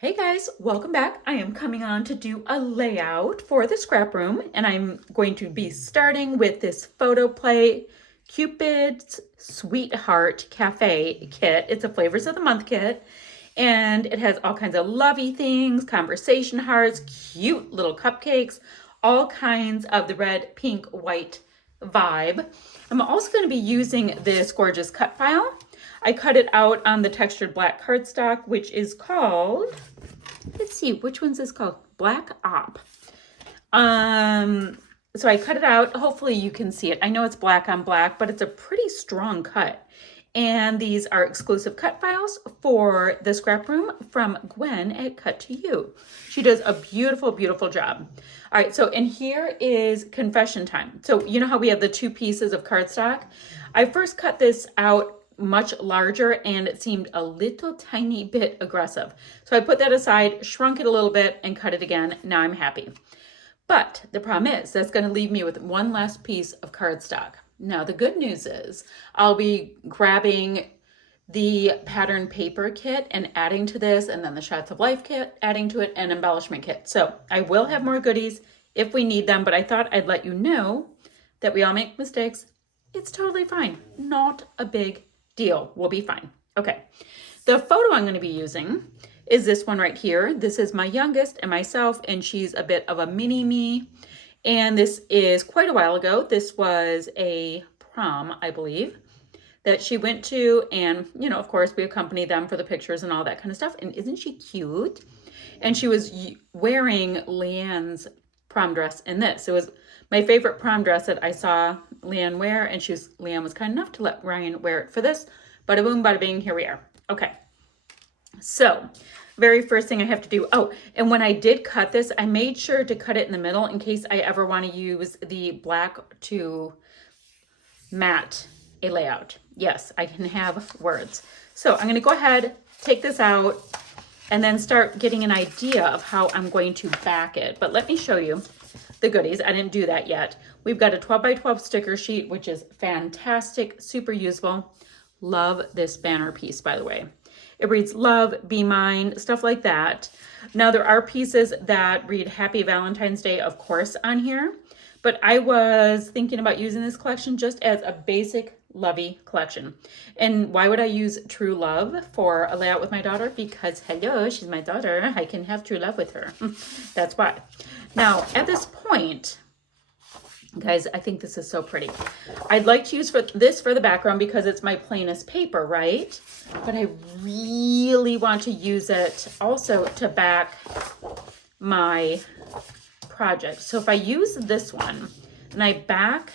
Hey guys, welcome back. I am coming on to do a layout for the scrap room, and I'm going to be starting with this photo play Cupid's Sweetheart Cafe kit. It's a Flavors of the Month kit, and it has all kinds of lovey things, conversation hearts, cute little cupcakes, all kinds of the red, pink, white vibe. I'm also going to be using this gorgeous cut file. I cut it out on the textured black cardstock, which is called, let's see, which one's this called? Black Op. So I cut it out. Hopefully you can see it. I know it's black on black, but it's a pretty strong cut. And these are exclusive cut files for the scrap room from Gwen at Cut to You. She does a beautiful, beautiful job. All right, so and here is confession time. So you know how we have the two pieces of cardstock? I first cut this out much larger and it seemed a little tiny bit aggressive. So I put that aside, shrunk it a little bit and cut it again. Now I'm happy. But the problem is that's going to leave me with one last piece of cardstock. Now the good news is I'll be grabbing the pattern paper kit and adding to this, and then the Shots of Life kit, adding to it, and embellishment kit. So I will have more goodies if we need them, but I thought I'd let you know that we all make mistakes. It's totally fine. Not a big deal. We'll be fine. Okay. The photo I'm going to be using is this one right here. This is my youngest and myself, and she's a bit of a mini me. And this is quite a while ago. This was a prom, I believe, that she went to. And, you know, of course, we accompanied them for the pictures and all that kind of stuff. And isn't she cute? And she was wearing Leanne's prom dress in this. It was my favorite prom dress that I saw Leanne wear, and Leanne was kind enough to let Ryan wear it for this. Bada boom, bada bing, here we are. Okay, so very first thing I have to do, oh, and when I did cut this, I made sure to cut it in the middle in case I ever want to use the black to matte a layout. Yes, I can have words. So I'm going to go ahead, take this out, and then start getting an idea of how I'm going to back it. But let me show you the goodies. I didn't do that yet. We've got a 12 by 12 sticker sheet, which is fantastic, super useful. Love this banner piece, by the way. It reads love, be mine, stuff like that. Now there are pieces that read Happy Valentine's Day, of course, on here, but I was thinking about using this collection just as a basic lovey collection. And why would I use True Love for a layout with my daughter? Because hello, she's my daughter. I can have true love with her. That's why. Now, at this point, guys, I think this is so pretty. I'd like to use this for the background because it's my plainest paper, right? But I really want to use it also to back my project. So if I use this one and I back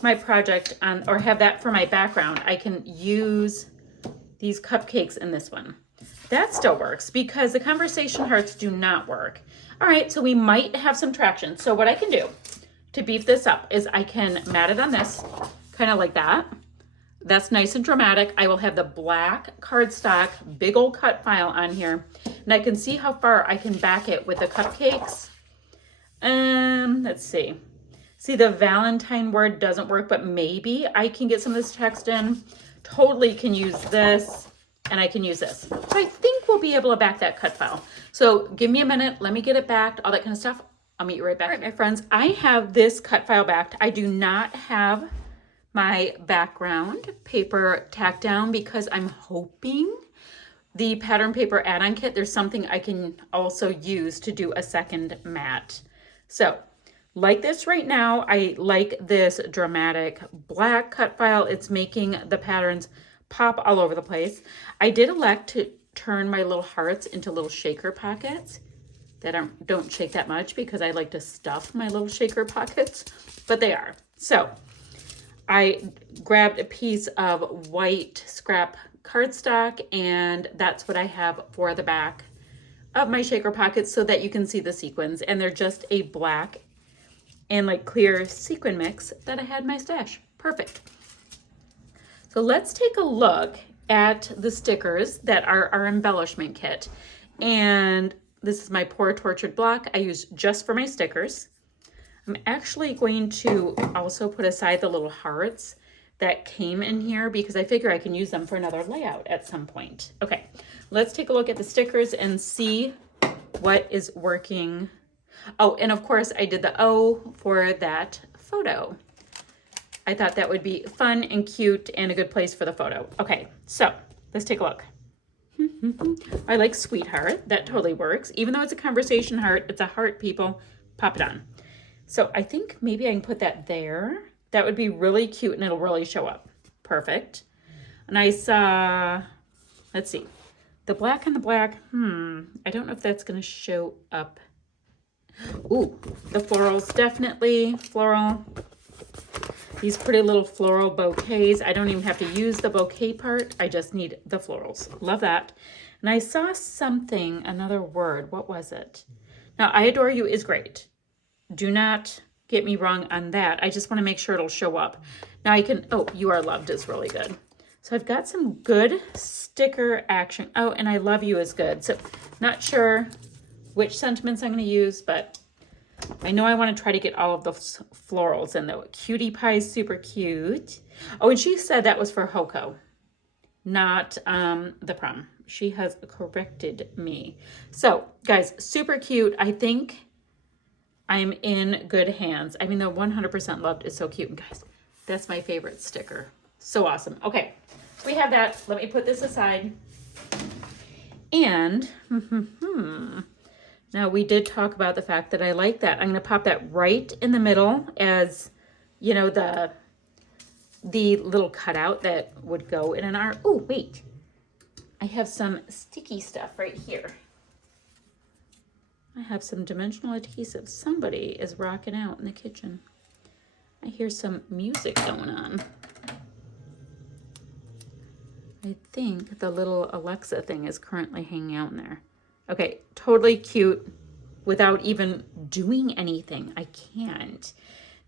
my project on, or have that for my background, I can use these cupcakes in this one. That still works because the conversation hearts do not work. All right, so we might have some traction. So what I can do to beef this up is I can mat it on this, kind of like that. That's nice and dramatic. I will have the black cardstock, big old cut file on here, and I can see how far I can back it with the cupcakes. Let's see. See, the Valentine word doesn't work, but maybe I can get some of this text in. Totally can use this, and I can use this. So I think we'll be able to back that cut file. So give me a minute. Let me get it backed, all that kind of stuff. I'll meet you right back. All right, my friends, I have this cut file backed. I do not have my background paper tacked down because I'm hoping the pattern paper add-on kit, there's something I can also use to do a second mat. So like this right now, I like this dramatic black cut file. It's making the patterns pop all over the place. I did elect to turn my little hearts into little shaker pockets that don't shake that much because I like to stuff my little shaker pockets, but they are. So I grabbed a piece of white scrap cardstock, and that's what I have for the back of my shaker pockets so that you can see the sequins, and they're just a black and like clear sequin mix that I had in my stash. Perfect. So let's take a look at the stickers that are our embellishment kit. And this is my Poor Tortured block I use just for my stickers. I'm actually going to also put aside the little hearts that came in here because I figure I can use them for another layout at some point. Okay, let's take a look at the stickers and see what is working. Oh, and of course I did the O for that photo. I thought that would be fun and cute and a good place for the photo. Okay, so let's take a look. I like sweetheart. That totally works. Even though it's a conversation heart, it's a heart, people. Pop it on. So I think maybe I can put that there. That would be really cute and it'll really show up. Perfect. And I saw, let's see, the black on the black. I don't know if that's going to show up. Ooh, the florals, definitely floral. These pretty little floral bouquets. I don't even have to use the bouquet part. I just need the florals. Love that. And I saw something, another word. What was it? Now, I adore you is great. Do not get me wrong on that. I just want to make sure it'll show up. Now I can, oh, you are loved is really good. So I've got some good sticker action. Oh, and I love you is good. So not sure which sentiments I'm going to use, but I know I want to try to get all of the florals in though. Cutie pie is super cute. Oh, and she said that was for Hoko, not the prom. She has corrected me. So guys, super cute. I think I'm in good hands. I mean, the 100% loved is so cute. And guys, that's my favorite sticker. So awesome. Okay, so we have that. Let me put this aside. And now we did talk about the fact that I like that. I'm going to pop that right in the middle as, you know, the little cutout that would go in an art. Oh, wait. I have some sticky stuff right here. I have some dimensional adhesive. Somebody is rocking out in the kitchen. I hear some music going on. I think the little Alexa thing is currently hanging out in there. Okay, totally cute without even doing anything. I can't.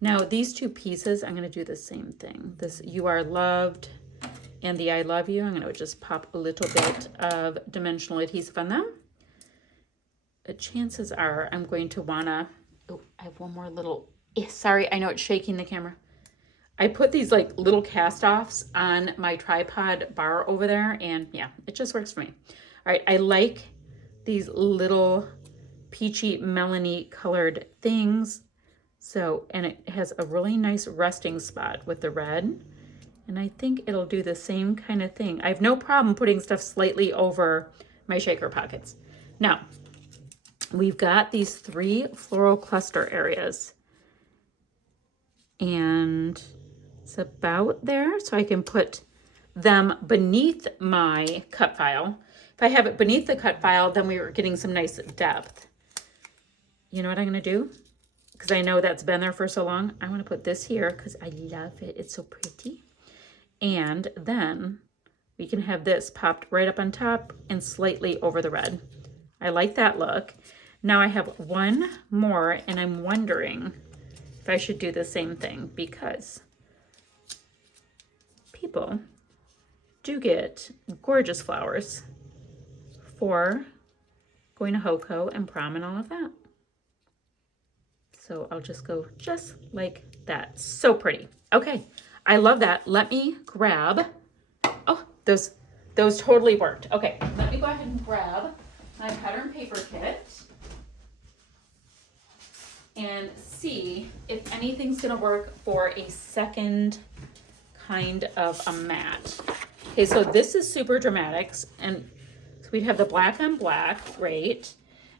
Now, these two pieces, I'm going to do the same thing. This You Are Loved and the I Love You. I'm going to just pop a little bit of dimensional adhesive on them. Chances are I'm going to want to, oh, I have one more little, sorry, I know it's shaking the camera. I put these like little cast-offs on my tripod bar over there, and yeah, it just works for me. All right, I like these little peachy melony colored things. So, and it has a really nice resting spot with the red. And I think it'll do the same kind of thing. I have no problem putting stuff slightly over my shaker pockets. Now, we've got these 3 floral cluster areas. And it's about there. So I can put them beneath my cut file. If I have it beneath the cut file, then we were getting some nice depth. You know what I'm going to do? Because I know that's been there for so long. I want to put this here because I love it. It's so pretty. And then we can have this popped right up on top and slightly over the red. I like that look. Now I have one more, and I'm wondering if I should do the same thing because people do get gorgeous flowers for going to Hoko and prom and all of that. So I'll just go just like that. So pretty. Okay, I love that. Let me grab, oh, those totally worked. Okay, let me go ahead and grab my pattern paper kit and see if anything's gonna work for a second kind of a mat. Okay, so this is super dramatics, and so we'd have the black on black, right?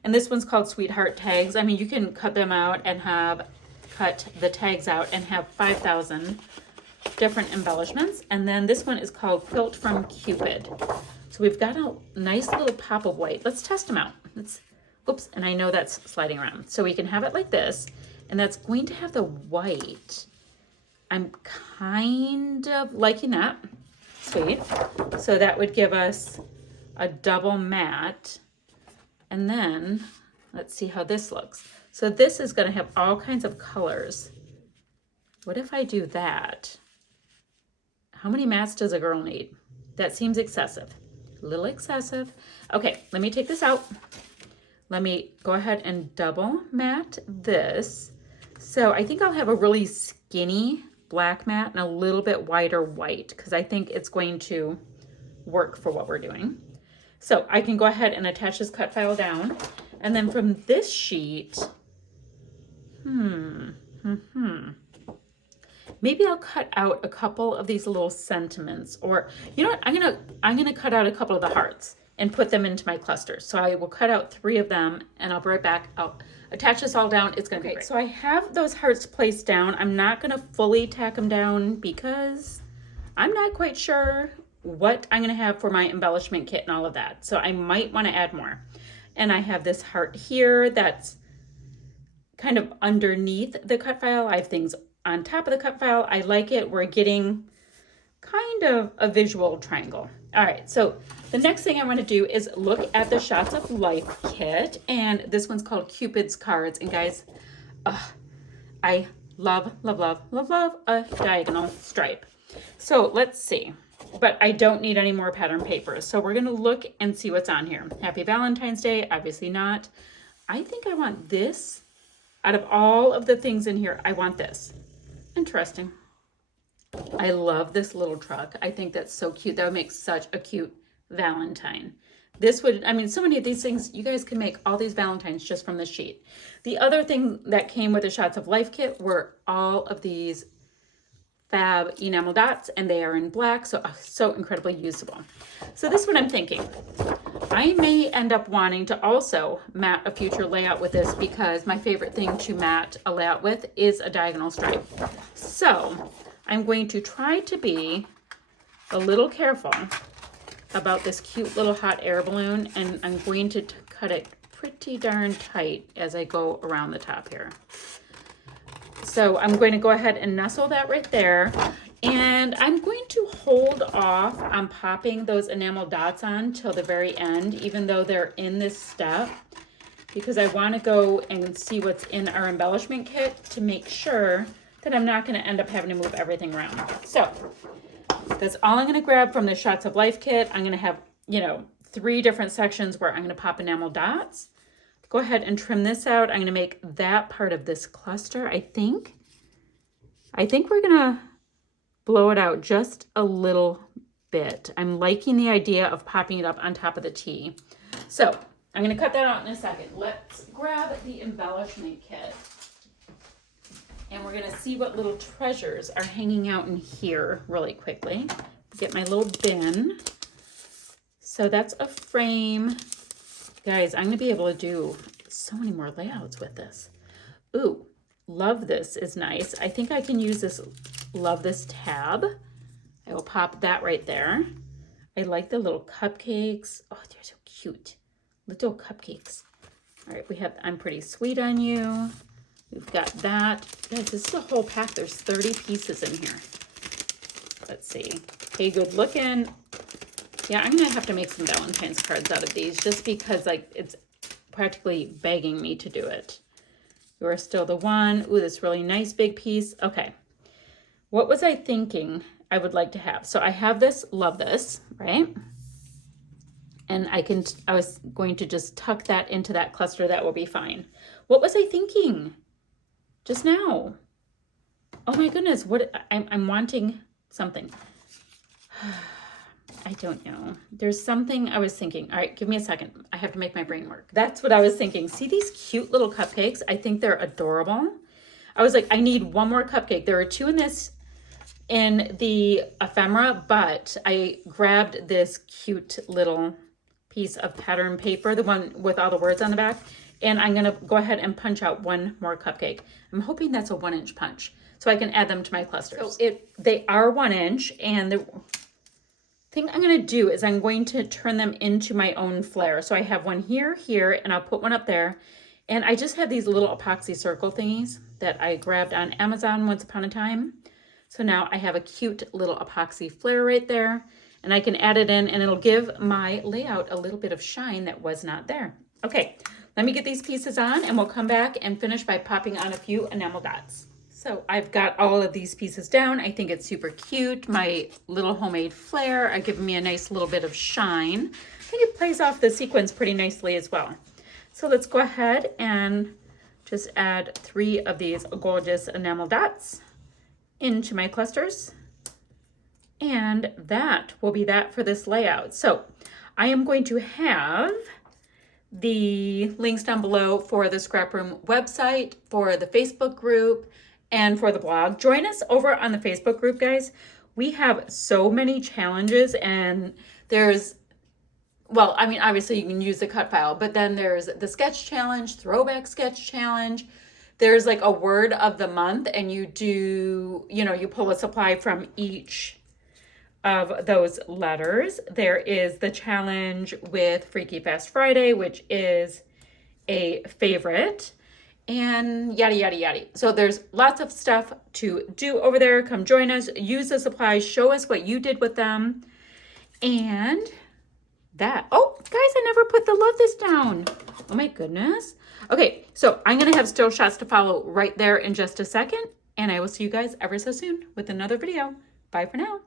And this one's called Sweetheart Tags. I mean, you can cut them out and cut the tags out and have 5,000 different embellishments. And then this one is called Quilt from Cupid. So we've got a nice little pop of white. Let's test them out. Oops, and I know that's sliding around. So we can have it like this, and that's going to have the white. I'm kind of liking that. Sweet. So that would give us a double mat. And then let's see how this looks. So this is going to have all kinds of colors. What if I do that? How many mats does a girl need? That seems excessive. A little excessive. Okay, let me take this out. Let me go ahead and double mat this. So I think I'll have a really skinny black matte and a little bit whiter white because I think it's going to work for what we're doing. So I can go ahead and attach this cut file down. And then from this sheet, maybe I'll cut out a couple of these little sentiments, or you know what? I'm gonna cut out a couple of the hearts and put them into my clusters. So I will cut out 3 of them and I'll be right back. I'll attach this all down. It's gonna be great. So I have those hearts placed down. I'm not gonna fully tack them down because I'm not quite sure what I'm gonna have for my embellishment kit and all of that. So I might wanna add more. And I have this heart here that's kind of underneath the cut file. I have things on top of the cut file. I like it. We're getting kind of a visual triangle. All right, so the next thing I want to do is look at the Shots of Life kit, and this one's called Cupid's Cards. And guys, I love a diagonal stripe. So let's see, but I don't need any more pattern papers. So we're gonna look and see what's on here. Happy Valentine's Day, obviously not. I think I want this. Out of all of the things in here, I want this. Interesting. I love this little truck. I think that's so cute. That would make such a cute Valentine. This would, I mean, so many of these things, you guys can make all these Valentines just from this sheet. The other thing that came with the Shots of Life kit were all of these fab enamel dots, and they are in black, so incredibly usable. So this is what I'm thinking. I may end up wanting to also mat a future layout with this because my favorite thing to mat a layout with is a diagonal stripe. So I'm going to try to be a little careful about this cute little hot air balloon, and I'm going to cut it pretty darn tight as I go around the top here. So I'm going to go ahead and nestle that right there. And I'm going to hold off on popping those enamel dots on till the very end, even though they're in this step, because I want to go and see what's in our embellishment kit to make sure that I'm not going to end up having to move everything around. So that's all I'm going to grab from the Shots of Life kit. I'm going to have, 3 different sections where I'm going to pop enamel dots. Go ahead and trim this out. I'm going to make that part of this cluster. I think we're going to blow it out just a little bit. I'm liking the idea of popping it up on top of the T. So I'm going to cut that out in a second. Let's grab the embellishment kit. And we're going to see what little treasures are hanging out in here really quickly. Get my little bin. So that's a frame. Guys, I'm going to be able to do so many more layouts with this. Ooh, love this is nice. I think I can use this, love this tab. I will pop that right there. I like the little cupcakes. Oh, they're so cute. Little cupcakes. All right, we have I'm Pretty Sweet on You. We've got that. Guys, this is a whole pack. There's 30 pieces in here. Let's see. Hey, good looking. Yeah, I'm going to have to make some Valentine's cards out of these just because it's practically begging me to do it. You Are Still the One. Ooh, this really nice big piece. Okay. What was I thinking I would like to have? So I have this, love this, right? And I was going to just tuck that into that cluster. That will be fine. What was I thinking just now? Oh my goodness. I'm wanting something. I don't know. There's something I was thinking. All right, give me a second. I have to make my brain work. That's what I was thinking. See these cute little cupcakes? I think they're adorable. I was like, I need one more cupcake. There are 2 in the ephemera, but I grabbed this cute little piece of pattern paper, the one with all the words on the back, and I'm going to go ahead and punch out one more cupcake. I'm hoping that's a 1-inch punch so I can add them to my clusters. So they are 1 inch, and the thing I'm going to do is I'm going to turn them into my own flare. So I have one here, and I'll put one up there. And I just have these little epoxy circle thingies that I grabbed on Amazon once upon a time. So now I have a cute little epoxy flare right there, and I can add it in, and it'll give my layout a little bit of shine that was not there. Okay, let me get these pieces on, and we'll come back and finish by popping on a few enamel dots. So I've got all of these pieces down. I think it's super cute. My little homemade flare are giving me a nice little bit of shine. I think it plays off the sequins pretty nicely as well. So let's go ahead and just add 3 of these gorgeous enamel dots. into my clusters. And that will be that for this layout. So I am going to have the links down below for the ScrapRoom website, for the Facebook group, and for the blog. Join us over on the Facebook group, guys. We have so many challenges, and there's, well, I mean, obviously you can use the cut file, but then there's the sketch challenge, throwback sketch challenge. There's like a word of the month, and you do, you pull a supply from each of those letters. There is the challenge with Freaky Fast Friday, which is a favorite, and yada, yada, yada. So there's lots of stuff to do over there. Come join us, use the supplies, show us what you did with them. And that, oh, guys, I never put the love this down. Oh my goodness. Okay, so I'm gonna have still shots to follow right there in just a second, and I will see you guys ever so soon with another video. Bye for now.